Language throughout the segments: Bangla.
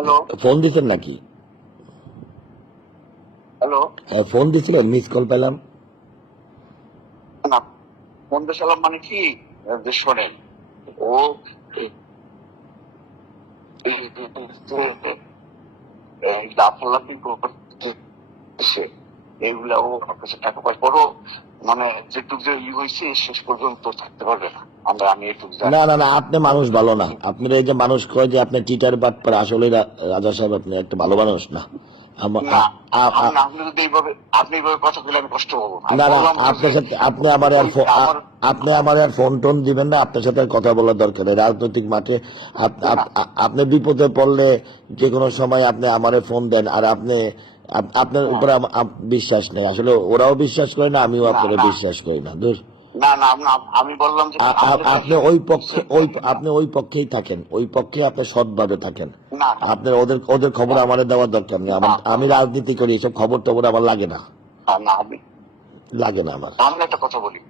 হ্যালো ফোন দিচ্ছেন নাকি? হ্যালো ফোন দিছিলেন, মিস কল পেলাম। না বন্ধু সালাম মানে কি যে শোনেন ও লাফালাফি করতেছে এইগুলা ও আমার কাছে টাকা পয়সা বড় মানে যেটুক যে হয়েছে শেষ পর্যন্ত থাকতে পারবে না আমি এটুক জানি। না না না, আপনি মানুষ ভালো না। আপনার এই যে মানুষ কয় যে আপনি টিটার বাটপার, আসলে রাজা সাহেব আপনি একটা ভালো মানুষ না। না আপনি যদি আপনি এইভাবে কথা বলে আমি কষ্ট পাবো। না না, আপনার সাথে আপনি আমার আর ফোন টোন দিবেন না। আপনার সাথে আর কথা বলার দরকার নেই রাজনৈতিক মাঠে। আপনি বিপদে পড়লে যে কোনো সময় আপনি আমারে ফোন দেন, আর আপনার উপরে বিশ্বাস নেই। আসলে ওরাও বিশ্বাস করে না, আমিও আপনারা বিশ্বাস করি না। না না আমি বললাম যে আপনি ওই পক্ষেই থাকেন, ওই পক্ষে আপনি সৎভাবে থাকেন। আপনার ওদের খবর আমার দেওয়ার দরকার নেই। আমি রাজনীতি করি, এসব খবর টবর আমার লাগে না। লাগে না আমার। আমি একটা কথা বলি,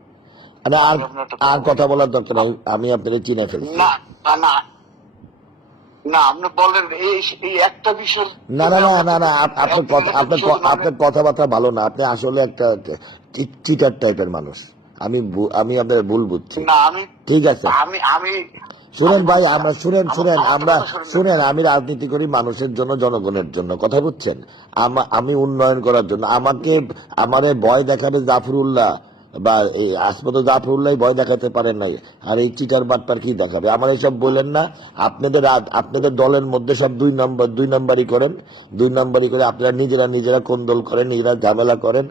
আর কথা বলার দরকার নেই, আমি আপনাদের চিনে ফেলছি। না না না আপনি বলেন এই একটা বিষয়। না না না না না, আপনার কথাবার্তা ভালো না। আপনি আসলে একটা চিটার টাইপের মানুষ। আমি আপনার ভুল বুঝছি। ঠিক আছে, শুনেন ভাই, শুনেন আমি রাজনীতি করি মানুষের জন্য, জনগণের জন্য, কথা বুঝছেন? আমি উন্নয়ন করার জন্য। আমারে ভয় দেখাবে জাফরুল্লাহ বা আসমত জাফরুল্লাহ ভয় দেখাতে পারেন নাই, আর এই চিটার বাটপার কি দেখাবে? আমার এইসব বললেন না। আপনাদের দলের মধ্যে সব দুই নম্বরই করেন, করে আপনারা নিজেরা কোন্দল করেন, নিজেরা ঝামেলা করেন,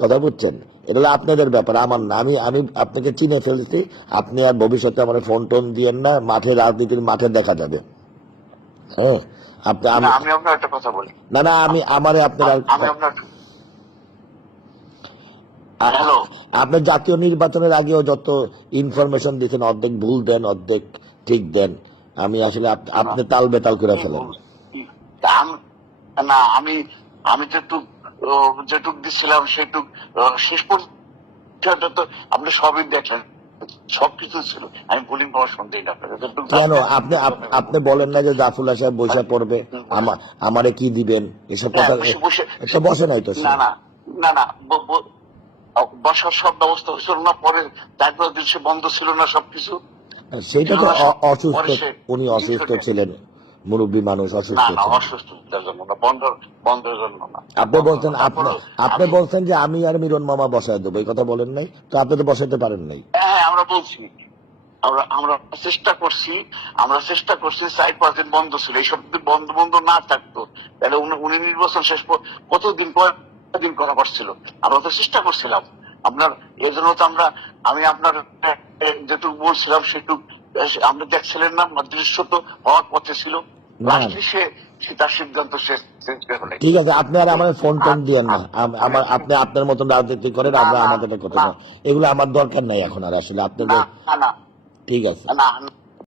কথা বুঝছেন? এটা হলো আপনাদের ব্যাপার, আমার না। আমি আপনাকে চিনে ফেলছি। আপনি আর ভবিষ্যতে আমার ফোন টোন দিয়েন না। রাজনীতির মাঠে দেখা যাবে। হ্যাঁ, আমি আপনার একটা কথা বলি। না না, আপনার জাতীয় নির্বাচনের আগেও যত ইনফরমেশন দিচ্ছেন, অর্ধেক ভুল দেন, অর্ধেক ঠিক দেন। আমি আসলে আপনি তাল বেতাল করে ফেলেন। না আমি যেটুক দিচ্ছিলাম সেটুক শেষ পর্যন্ত তো আপনি সবই দেখলেন, সবকিছু ছিল। আমি বলিং পাওয়ার শুনতেই না। কেন আপনি বলেন না যে জাফরুল্লাহ সাহেব বৈশা পড়বে, আমারে কি দিবেন, এসব কথা বসে নাই তো? না না না না বসার সব ব্যবস্থা ছিল না, পরে তারপর সে বন্ধ ছিল না সবকিছু। সেটা তো অসুস্থ, উনি অসুস্থ ছিলেন, মুরব্বী মানুষ অসুস্থ ছিলেন। অসুস্থতার জন্য না, বন্ধের জন্য না। আপনি বলছেন যে আমি আর মিরন মামা বসায় দেবো, এই কথা বলেন নাই তো? আপনি তো বসাইতে পারেন নাই। হ্যাঁ আমরা বলছি, আমরা চেষ্টা করছি 4-5 দিন বন্ধ ছিল। এইসব বন্ধ না থাকতো তাহলে উনি নির্বাচন শেষ কতদিন করা পারছিল। আমরা তো চেষ্টা করছিলাম আপনার, এই জন্য তো আমি আপনার যেটুকু বলছিলাম সেটুকু আপনি দেখছিলেন না, দৃশ্য তো হওয়ার পথে ছিল। তার সিদ্ধান্ত ঠিক আছে, আপনি আর আমার ফোন টোন দিয়েন না। আপনি আপনার মতন রাজনীতি করেন, আমরা আমাদের কথা, এগুলো আমার দরকার নাই এখন আর আসলে আপনাদের। ঠিক আছে।